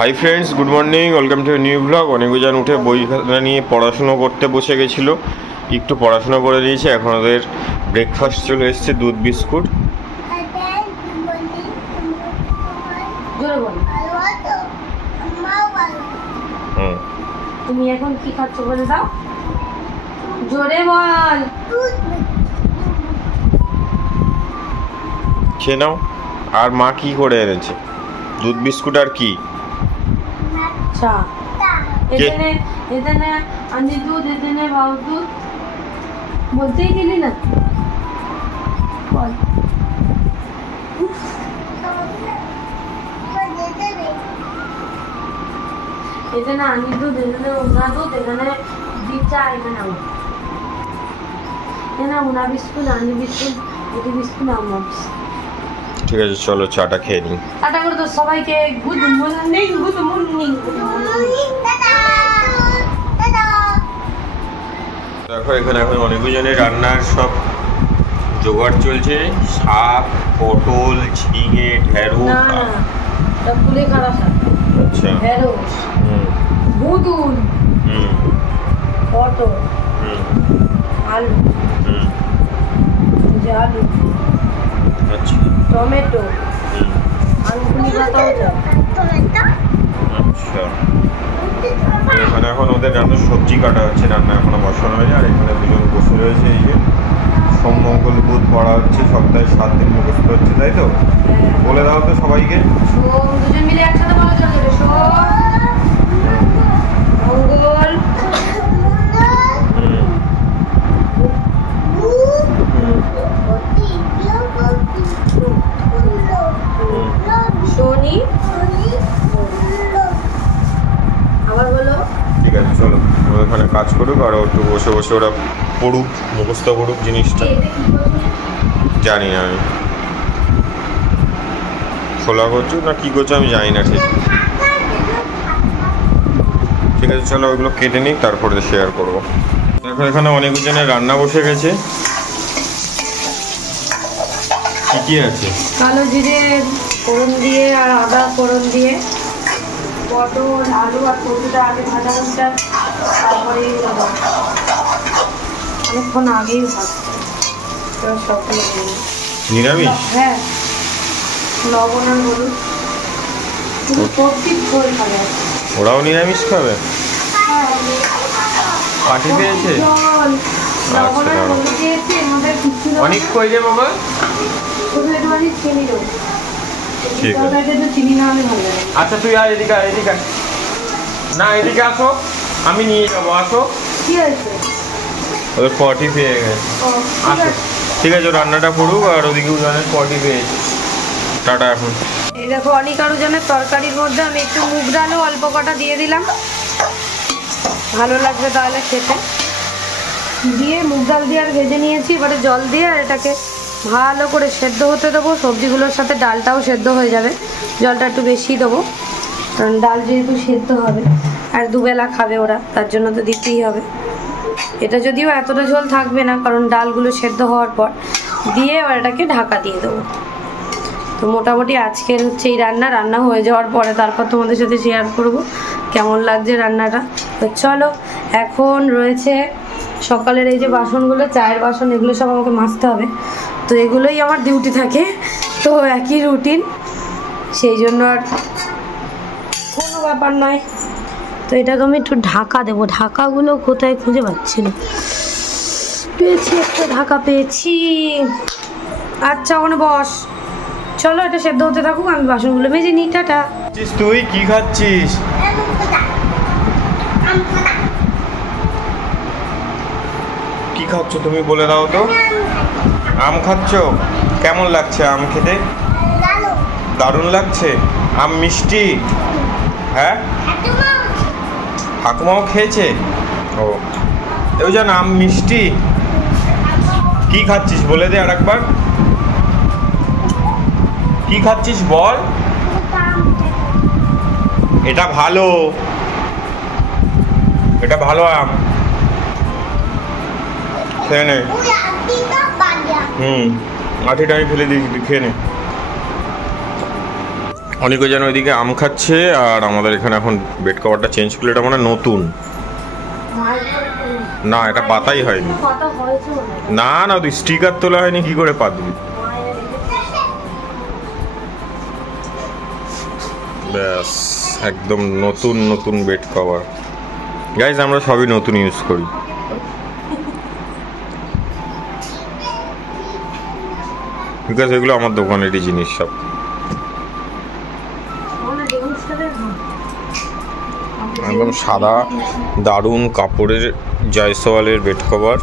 Hi friends, good morning, welcome to new blog. অনেকজন উঠে বই খাতা নিয়ে পড়াশুনো করতে বসে গেছিলো, একটু পড়াশোনা করে দিয়েছে। এখন ওদের ব্রেকফাস্ট চলে এসছে, দুধ বিস্কুট। তুমি এখন কি খাচ্ছ বলে দাও, জোরে বল। খেয়ে নাও। আর মা কি করে এনেছে? দুধ বিস্কুট আর কি? চা। এখানে এখানে আনি দুধ, এখানে বাউ দুধ, বলতেই দিলি না। বল। এখানে আনি দুধ, এখানে উনা দুধ, এখানে দি চা, এখানে আউ। এখানে উনা বিস্কুট, আনি বিস্কুট, এটি বিস্কুট, আমা বিস্কুট। ঠিক আছে, চলো চাটা খেয়ে নিই। টাটা করে তো সবাইকে good morning, good morning, good morning. দেখো এখানে এখন অনেকজনের রান্নার সব জোগাড় চলছে। শাক, পটল, ঝিঙে, ঢেঁড়স। ফুলে খাড়া শাক, আচ্ছা, ঢেঁড়স, বুদুন, পটল, আলু, আলু, আচ্ছা, টমেটো, আলুগুলি পাতাও যায়। আচ্ছা, এখানে এখন ওদের রান্নার সবজি কাটা হচ্ছে, রান্না এখনো বসানো হয়নি। আর এখানে দুজন বসে রয়েছে। এই যে সোম-মঙ্গল বুধ পড়া হচ্ছে, সপ্তাহে 7 দিন মুখস্থ হচ্ছে, তাই তো? বলে দাও তো সবাইকে। দুজন মিলে একসাথে বলা চলবে। সোম, মঙ্গল, শনি, আবার বলো। ঠিক আছে, চলো ওখানে কাজ করুক আর একটু বসে বসে ওরা পড়ুক, মুখস্থ করুক জিনিসটা। জানি না আমি খোলা করছো না কি করছো আমি জানি না ঠিক। ঠিক আছে, চলো ওইগুলো কেটে নিই, তারপরে শেয়ার করবো। দেখো এখানে অনেকজনের রান্না বসে গেছে। কি কি আছে? কালো জিরে ফোড়ন দিয়ে আর আদা ফোড়ন দিয়ে, পটল, আলু আর সবজিটা আগে ভাজা ভাজা, তারপরে অনেকক্ষণ আগেই ভাজতে সবগুলো নিরামিষ? হ্যাঁ, লবণ আর হলুদ। শুধু সবজি ঝোল খাবে। ওরাও নিরামিষ খাবে? পাটি পেয়েছে? অনেক কই রে বাবা? ঠিক আছে, আচ্ছা তুই আর এদিকে এদিকে না, এদিকে আসো, আমি নিয়ে যাবো। আসো, ওদের পটি পেয়ে গেছে। আসো, ঠিক আছে, রান্নাটা করুক আর ওদিকে উজানের পটি পেয়েছে। টাটা। এখন এই দেখো অনেক আরো জনের তরকারির মধ্যে আমি একটু মুগ ডালও অল্প কটা দিয়ে দিলাম, ভালো লাগবে তাহলে খেতে। দিয়ে মুগ ডাল দিয়ে আর ভেজে নিয়েছি। এবারে জল দিয়ে আর এটাকে ভালো করে সেদ্ধ হতে দেবো। সবজিগুলোর সাথে ডালটাও সেদ্ধ হয়ে যাবে। জলটা একটু বেশি দেবো, কারণ ডাল যেহেতু সেদ্ধ হবে আর দুবেলা খাবে ওরা, তার জন্য তো দিতেই হবে। এটা যদিও এতটা ঝোল থাকবে না, কারণ ডালগুলো সেদ্ধ হওয়ার পর দিয়ে এবার এটাকে ঢাকা দিয়ে দেবো। তো মোটামুটি আজকের হচ্ছে এই রান্না হয়ে যাওয়ার পরে তারপর তোমাদের সাথে শেয়ার করব কেমন লাগছে রান্নাটা। তো চলো, এখন রয়েছে সকালের এই যে বাসনগুলো, চায়ের বাসন, এগুলো সব আমাকে মাজতে হবে। তো এগুলোই আমার ডিউটি থাকে, তো একই রুটিন, সেই জন্য আর কোনো ব্যাপার নয়। তো এটাকে আমি একটু ঢাকা দেবো। ঢাকাগুলো কোথায় খুঁজে পাচ্ছি না, পেয়েছি একটা ঢাকা, পেয়েছি। আচ্ছা ওখানে বস, চলো এটা সেদ্ধ হতে থাকুক, আমি বাসনগুলো মেজে নিই। টাটা। তুই কি খাচ্ছিস? কি খাচ্ছ তুমি বলে দাও তো। আম খাচ্ছ? কেমন লাগছে আম খেতে? দারুণ লাগছে। আম মিষ্টি? হ্যাঁ, ঠাকুমাও খেয়েছে। ও ওই জান আম মিষ্টি। কি খাচ্ছিস বলে দে আর একবার, কি খাচ্ছিস বল। এটা ভালো, এটা ভালো আম, খেয়ে নে। আঠিটা আমি ফেলে দিয়েছি, খেয়ে নে। অনেকে যেন ওইদিকে আম খাচ্ছে, আর আমাদের এখানে এখন বেড কভারটা চেঞ্জ করলে, এটা মানে নতুন না, এটা পাতাই হয়নি। না না, তুই স্টিকার তোলা হয়নি, কি করে পাতবি? ব্যাস, একদম নতুন নতুন বেড কভার। গাইজ, আমরা সবই নতুন ইউজ করি। বিকজ এগুলো আমার দোকানেরই জিনিস সব। একদম সাদা দারুণ কাপড়ের জয়সওয়ালের বেড কভার।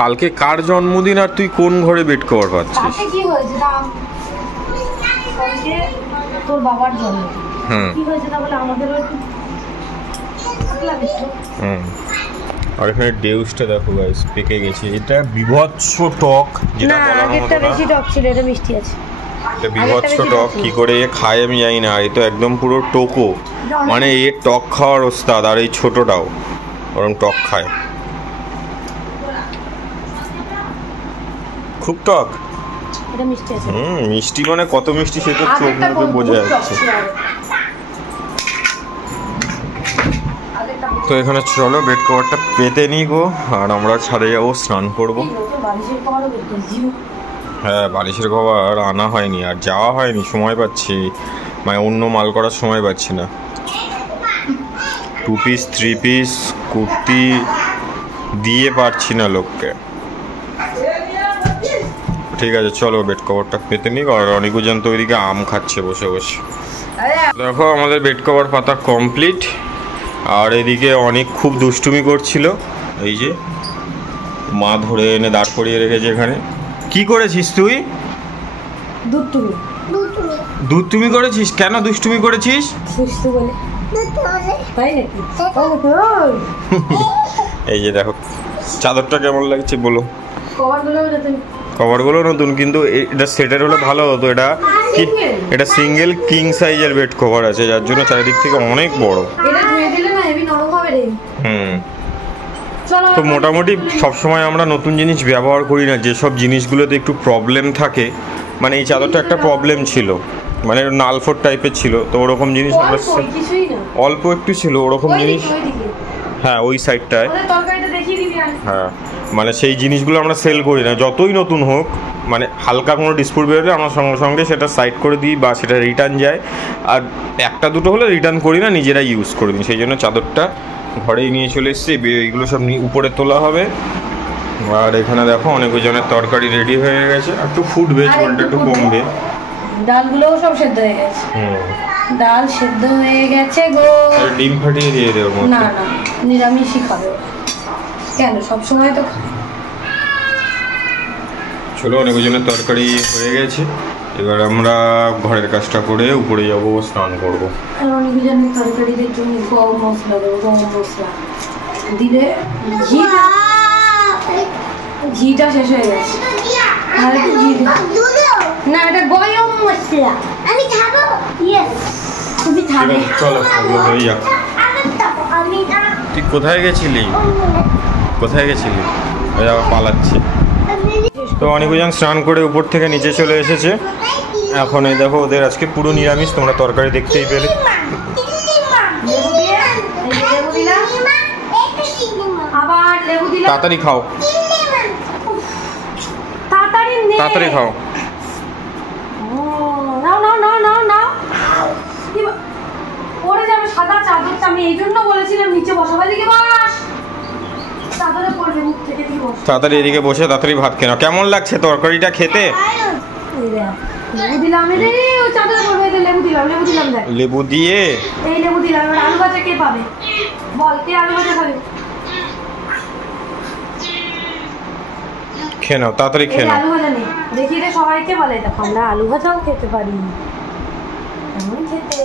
কালকে কার জন্মদিন আর তুই কোন ঘরে বেড কভার পাচ্ছিস? কি হয়েছে তোর বাবার জন্মদিন, কি হয়েছে তাহলে আমাদেরও একটু আর এখানে ডেউসটা দেখো গাইস, পেকে গেছে। এটা বিভৎস টক, যেটা বলার মতো না। বেশি টক ছিল, এটা মিষ্টি আছে। এটা বিভৎস টক, কি করে এ খায় আমি জানি না। এই তো একদম পুরো টোকো, মানে এ টক খাওয়ার ওস্তাদ। আর এই ছোটটাও ওরকম টক খায়, খুব টক। এটা মিষ্টি আছে। মিষ্টি মানে কত মিষ্টি সে তো চোখ মুখে বোঝা যাচ্ছে। তো এখানে চলো বেড কভারটা পেতে নি গো, আর আমরা ছাদে যাবো, স্নান করবো। হ্যাঁ, বালিশের কভার আনা হয়নি, আর যাওয়া হয়নি, সময় পাচ্ছি, মানে অন্য মাল করার সময় পাচ্ছি না। 2 পিস 3 পিস কুর্তি দিয়ে পারছি না লোককে। ঠিক আছে, চলো বেড কভারটা পেতে নি। আর অনেকজন তো ওইদিকে আম খাচ্ছে বসে বসে। দেখো আমাদের বেড কভার পাতা কমপ্লিট। আর এদিকে অনেক খুব দুষ্টুমি করছিল, এই যে মা ধরে এনে দাঁড় করিয়ে রেখেছে এখানে। কি করেছিস তুই? দুষ্টুমি করেছিস? কেন দুষ্টুমি করেছিস? এই যে দেখো চাদরটা কেমন লাগছে বলো। কভারগুলো নতুন, কিন্তু এটা সেটের হলে ভালো হতো। এটা কি, এটা সিঙ্গেল কিং সাইজের বেড কভার আছে, যার জন্য চারিদিক থেকে অনেক বড়। তো মোটামুটি সবসময় আমরা নতুন জিনিস ব্যবহার করি না, যেসব জিনিসগুলোতে একটু প্রবলেম থাকে। মানে এই চাদরটা একটা প্রবলেম ছিল, মানে নালফোর টাইপের ছিল, তো ওরকম জিনিস আমরা অল্প একটু ছিল ওরকম জিনিস। হ্যাঁ, ওই সাইডটায়। হ্যাঁ, মানে সেই জিনিসগুলো আমরা সেল করি না, যতই নতুন হোক। মানে হালকা কোনো ডিসপুট বেরোলে আমরা সঙ্গে সঙ্গে সেটা সাইড করে দিই, বা সেটা রিটার্ন যায়। আর একটা দুটো হলে রিটার্ন করি না, নিজেরাই ইউজ করে দিই। সেই জন্য চাদরটা ঘরেই নিয়ে চলে এসেছি। এইগুলো সব উপরে তোলা হবে। আর এখানে দেখো অনেকজনের তরকারি রেডি হয়ে গেছে। একটু ফুটবে, ঝোলটা একটু কমবে। ডালগুলোও সব সেদ্ধ হয়ে গেছে। ডাল সেদ্ধ হয়ে গেছে গো। ডিম ফাটিয়ে দিয়ে দেবো মধ্যে। না না, নিরামিষই খাবে। কেন সব সময় তো চলো, অনেকজনের তরকারি হয়ে গেছে। এবার আমরা ঘরের কাজটা করে উপরে যাবো, স্নান করবো। আর অনেকজনের তরকারিতে একটু গরম মশলা দেবো, গরম মশলা দিলে ঘিটা শেষ হয়ে গেছে। আর একটু ঘি না, এটা গরম মশলা আমি খাবো। তুমি খাবে? চলো হয়ে যাক। তুই কোথায় গেছিলি? কোথায় গেছিলি? ওই আবার পালাচ্ছে। তো অনেকজন স্নান করে উপর থেকে নিচে চলে এসেছে। এখন এই দেখো ওদের আজকে পুরো নিরামিষ, তোমরা তরকারি দেখতেই পেলে। তাড়াতাড়ি খাও, তাড়াতাড়ি খাও। পড়ে যাবে সাদা চাদরটা, আমি এই জন্য বলেছিলাম নিচে বসাবার দিকে বস। চাদরে পড়বে, মুখ থেকে দিয়ে বস। তাড়াতাড়ি এদিকে বসে তাড়াতাড়ি ভাত খেয়ে নাও। কেমন লাগছে তরকারিটা খেতে? লেবু দিলাম, ও চাদরে পড়বে, লেবু দিলাম, লেবু দিলাম। দেখ লেবু দিয়ে এই লেবু দিলাম। এবার আলু ভাজা কে পাবে বল? কে আলু ভাজা খাবে? খেয়ে নাও, তাড়াতাড়ি খেয়ে নাও। আলু ভাজা নেই, দেখি রে সবাইকে বলে দেখো আমরা আলু ভাজাও খেতে পারি। এমন খেতে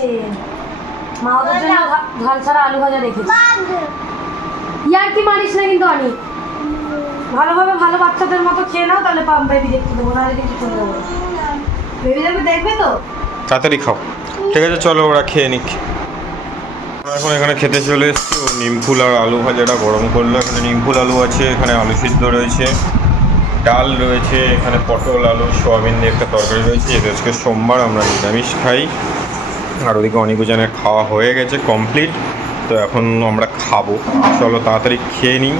মা ওদের জন্য ঝাল ছাড়া আলু ভাজা রেখেছি। ইয়ার কি মানিস না কিন্তু অনেক ভালোভাবে, ভালো বাচ্চাদের মতো খেয়ে নাও, তাহলে বেবি দেখতে দেবো, নাহলে কিছু চলে যাবো। বেবি দেখবে তো। তাড়াতাড়ি খাও। ঠিক আছে, চলো ওরা খেয়ে নিক। এখন এখানে খেতে চলে এসছি। নিমফুল আর আলু ভাজাটা গরম করলো। এখানে নিমফুল আলু আছে, এখানে আলু সিদ্ধ রয়েছে, ডাল রয়েছে, এখানে পটল আলু সোয়াবিন দিয়ে একটা তরকারি রয়েছে। যেহেতু আজকে সোমবার আমরা নিরামিষ খাই। আর ওদিকে অনেকজনের খাওয়া হয়ে গেছে কমপ্লিট, তো এখন আমরা খাবো। চলো তাড়াতাড়ি খেয়ে নিই,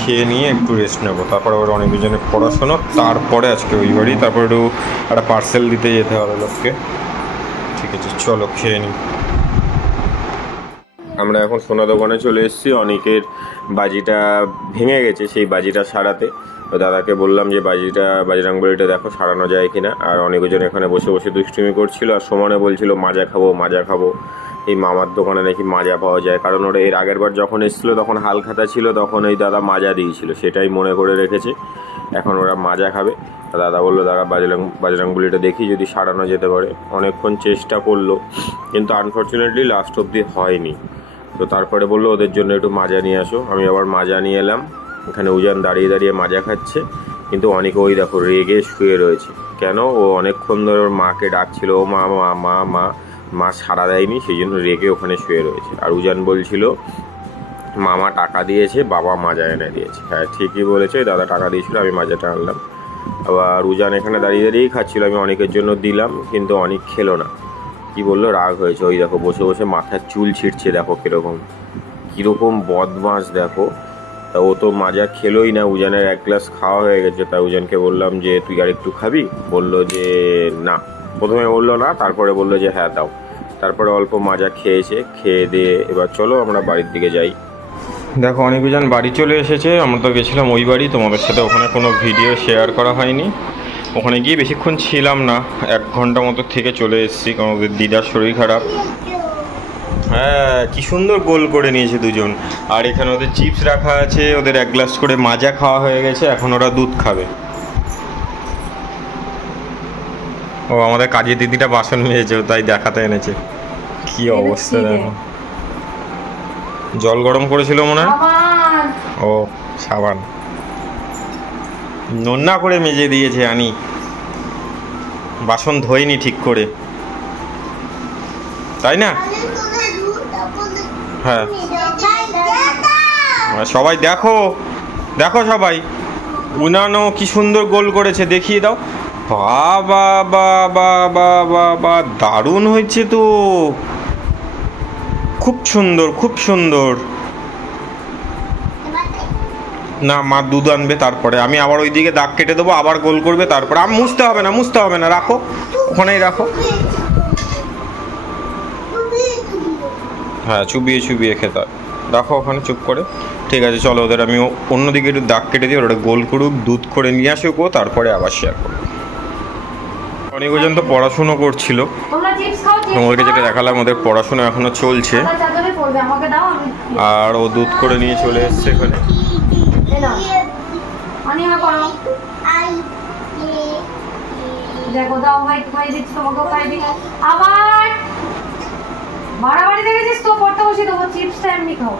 খেয়ে নিয়ে একটু রেস্ট নেবো, তারপরে আবার অনেকজনের পড়াশোনা, তারপরে আজকে ওই বাড়ি, তারপরে একটু একটা পার্সেল দিতে যেতে হবে লোককে। ঠিক আছে চলো খেয়ে নিই। আমরা এখন সোনা দোকানে চলে এসেছি। অনেকের বাজিটা ভেঙে গেছে, সেই বাজিটা সারাতে। তো দাদাকে বললাম যে বাজরাংবলিটা দেখো সারানো যায় কিনা। আর অনেকজন এখানে বসে বসে দুষ্টুমি করছিল, আর সমানে বলছিল মাজা খাবো। এই মামার দোকানে নাকি মাজা পাওয়া যায়, কারণ ওরা এর আগের বার যখন এসেছিলো তখন হালখাতা ছিল, তখন এই দাদা মাজা দিয়েছিল, সেটাই মনে করে রেখেছে। এখন ওরা মাজা খাবে। দাদা বললো দাদা বাজরাংবলিটা দেখি যদি সারানো যেতে পারে। অনেকক্ষণ চেষ্টা করলো, কিন্তু আনফর্চুনেটলি লাস্ট অবধি হয়নি। তো তারপরে বললো ওদের জন্য একটু মাজা নিয়ে আসো। আমি আবার মাজা নিয়ে এলাম। এখানে উজান দাঁড়িয়ে দাঁড়িয়ে মাজা খাচ্ছে, কিন্তু অনেকে ওই দেখো রেগে শুয়ে রয়েছে। কেন? ও অনেকক্ষণ ধরে ওর মাকে ডাকছিল, ও মা মা মা মা, মা সাড়া দেয়নি, সেই জন্য রেগে ওখানে শুয়ে রয়েছে। আর উজান বলছিল মামা টাকা দিয়েছে, বাবা মাজা এনে দিয়েছে। হ্যাঁ ঠিকই বলেছে, দাদা টাকা দিয়েছিল, আমি মাজাটা আনলাম। আবার উজান এখানে দাঁড়িয়ে দাঁড়িয়েই খাচ্ছিল, আমি অনেকের জন্য দিলাম, কিন্তু অনেক খেলো না। কি বললো, রাগ হয়েছে। ওই দেখো বসে বসে মাথার চুল ছিঁড়ছে, দেখো কীরকম বদমাস দেখো। তা ও তো মাজা খেলোই না। উজানের এক গ্লাস খাওয়া হয়ে গেছে। তা উজানকে বললাম যে তুই আর একটু খাবি? বললো যে না, প্রথমে বললো না, তারপরে বললো যে হ্যাঁ দাও। তারপরে অল্প মাজা খেয়েছে। খেয়ে দিয়ে এবার চলো আমরা বাড়ির দিকে যাই। দেখো অনেকজন বাড়ি চলে এসেছে। আমরা তো গেছিলাম ওই বাড়ি, তোমাদের সাথে ওখানে কোনো ভিডিও শেয়ার করা হয়নি। ওখানে গিয়ে বেশিক্ষণ ছিলাম না, 1 ঘন্টা মতো থেকে চলে এসেছি, কারণ ওদের দিদার শরীর খারাপ। হ্যাঁ কি সুন্দর গোল করে নিয়েছে দুজন। আর এখানে ওদের চিপস রাখা আছে, ওদের 1 গ্লাস করে মাজা খাওয়া হয়ে গেছে, এখন ওরা দুধ খাবে। ও আমাদের কাজের দিদিটা বাসন মেজেছে, তাই দেখাতে এনেছে। কি অবস্থা দেখো। জল গরম করেছিল মনে হয়, ও সাবান নোনা করে মেজে দিয়েছে। আনি বাসন ধোয়নি ঠিক করে, তাই না? হ্যাঁ সবাই দেখো সবাই, উনানো কি সুন্দর গোল করেছে, দেখিয়ে দাও। বাবা বাবা বাবা বা, দারুণ হয়েছে তো, খুব সুন্দর। না মা দুধ আনবে, তারপরে আমি আবার ওইদিকে দাগ কেটে দেবো, আবার গোল করবে, তারপরে আমি মুছতে হবে না, রাখো ওখানেই রাখো। হ্যাঁ চুবিয়ে খেতে রাখো ওখানে চুপ করে। ঠিক আছে চলো, ওদের আমি অন্যদিকে একটু দাগ কেটে দিই, ওটা গোল করুক, দুধ করে নিয়ে আসুক, তারপরে আবার শেয়ার করবো। অনেকজন তো পড়াশুনো করছিল, তোমাদেরকে যেটা দেখালাম ওদের পড়াশোনা এখনো চলছে। আর ও দুধ করে নিয়ে চলে এসছে এখানে। দেখো দাও ভাই, খাই দিচ্ছি, তোমাকেও খাই দিই। আবার বাড়াবাড়ি দেখেছিস তো, পড়তে বসে দেবো, চিপসটা এমনি খাও।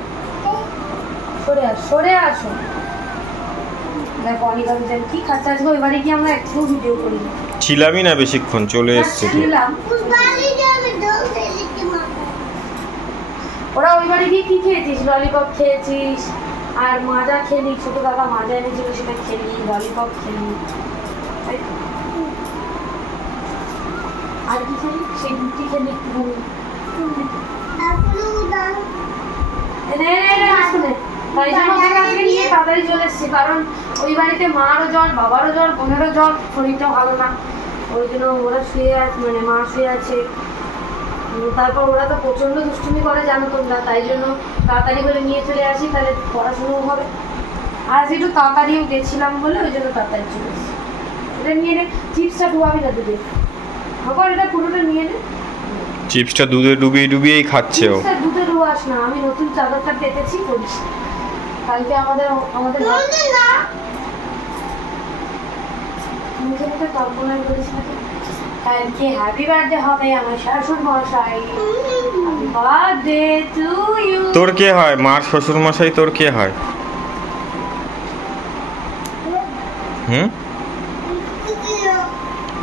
সরে আসো। দেখো অনিকা কি খাচ্ছে আজকে। ওই বাড়ি গিয়ে আমরা একটু ভিডিও করি, ছিলামই না বেশিক্ষণ, চলে এসছে। ওরা ওই বাড়ি গিয়ে কি খেয়েছিস? ললিপপ খেয়েছিস, আর মাজা খেলি, ছোট দাদা মাজা এনেছিল সেটা খেলি, ললিপপ খেলি, আর কি খেলি? সেই রুটি খেলি একটুখানি। তাই জন্য আজকে নিয়ে তাড়াতাড়ি চলে এসেছি, কারণ ওই বাড়িতে মারও জ্বর, বাবারও জ্বর, বোনেরও জ্বর, শরীরটা ভালো না। ওই জন্য ওরা শুয়ে আছে, মানে মা শুয়ে আছে। তারপর ওরা তো প্রচণ্ড দুষ্টুমি করে জানো তোমরা, তাই জন্য তাড়াতাড়ি করে নিয়ে চলে আসি, তাহলে পড়াশুনোও হবে। আজ একটু তাড়াতাড়িও গেছিলাম বলে ওই জন্য তাড়াতাড়ি চলে এসেছি। এটা নিয়ে নে, চিপসটা ডুবাবি না দুধে, খবর এটা পুরোটা নিয়ে নে। চিপসটা দুধে ডুবিয়েই খাচ্ছে ও। দুধে ডুবাস না, আমি নতুন চাদরটা পেতেছি, করিস কালকে আমাদের কালকে হ্যাপি বার্থডে হবে আমার শাশুড় মশাই। Happy birthday to you. তোর কে হয়? মার শ্বশুর মশাই তোর কে হয়?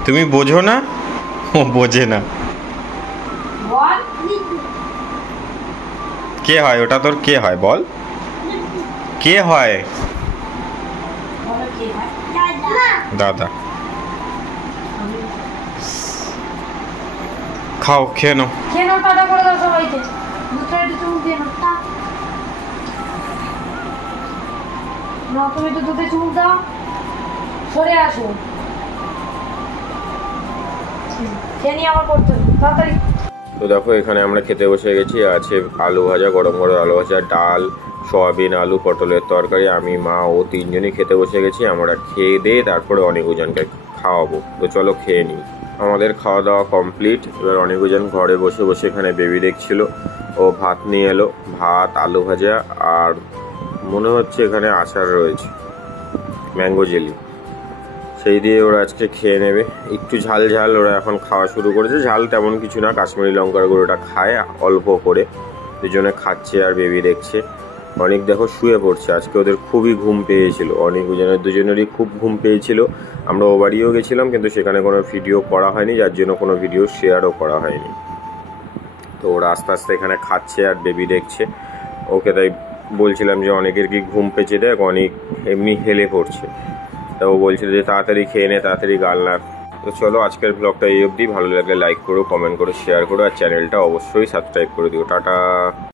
তুমি বোঝো না? ও বোঝে না। কে হয় ওটা? তোর কে হয় বল, কে হয়? দাদা খাও, খেয়ে নাও। খেয়ে নাও, টাটা করে দাও সবাইকে। দুধটা একটু চুমুক দিয়ে নাও। না, তুমি একটু দুধে চুমুক দাও। সরে আসো, খেয়ে নিয়ে আবার করতে হবে তাড়াতাড়ি। তো দেখো এখানে আমরা খেতে বসে গেছি। আছে আলু ভাজা, গরম গরম আলু ভাজা, ডাল, সয়াবিন, আলু, পটলের তরকারি। আমি, মা ও তিনজনই খেতে বসে গেছি। আমরা খেয়ে দিয়ে তারপরে অনেকজনকে খাওয়াবো। তো চলো খেয়ে নিই। আমাদের খাওয়া দাওয়া কমপ্লিট। এবার অনেকজন ঘরে বসে বসে এখানে বেবি দেখছিল। ও ভাত নিয়ে এলো, ভাত, আলু ভাজা, আর মনে হচ্ছে এখানে আচার রয়েছে, ম্যাঙ্গো জেলি। সেই দিয়ে ওরা আজকে খেয়ে নেবে। একটু ঝাল ঝাল ওরা এখন খাওয়া শুরু করেছে। ঝাল তেমন কিছু না, কাশ্মীরি লঙ্কার গুঁড়োটা খায় অল্প করে, দুজনে খাচ্ছে আর বেবি দেখছে। অনেক দেখো শুয়ে পড়ছে। আজকে ওদের খুবই ঘুম পেয়েছিল, অনেক দুজনেরই খুব ঘুম পেয়েছিল। আমরা ও বাড়িও গেছিলাম, কিন্তু সেখানে কোনো ভিডিও করা হয়নি, যার জন্য কোনো ভিডিও শেয়ারও করা হয়নি। তো ওরা আস্তে আস্তে এখানে খাচ্ছে আর বেবি দেখছে। ওকে তাই বলছিলাম যে অনেকের কি ঘুম পেয়েছে দেখ, অনেক এমনি হেলে পড়ছে। তা ও বলছিল যে তাড়াতাড়ি খেয়ে নে, তাড়াতাড়ি গাল না। তো চলো আজকের ব্লগটা এই অবধি। ভালো লাগলে লাইক করো, কমেন্ট করো, শেয়ার করো, আর চ্যানেলটা অবশ্যই সাবস্ক্রাইব করে দিও। টাটা।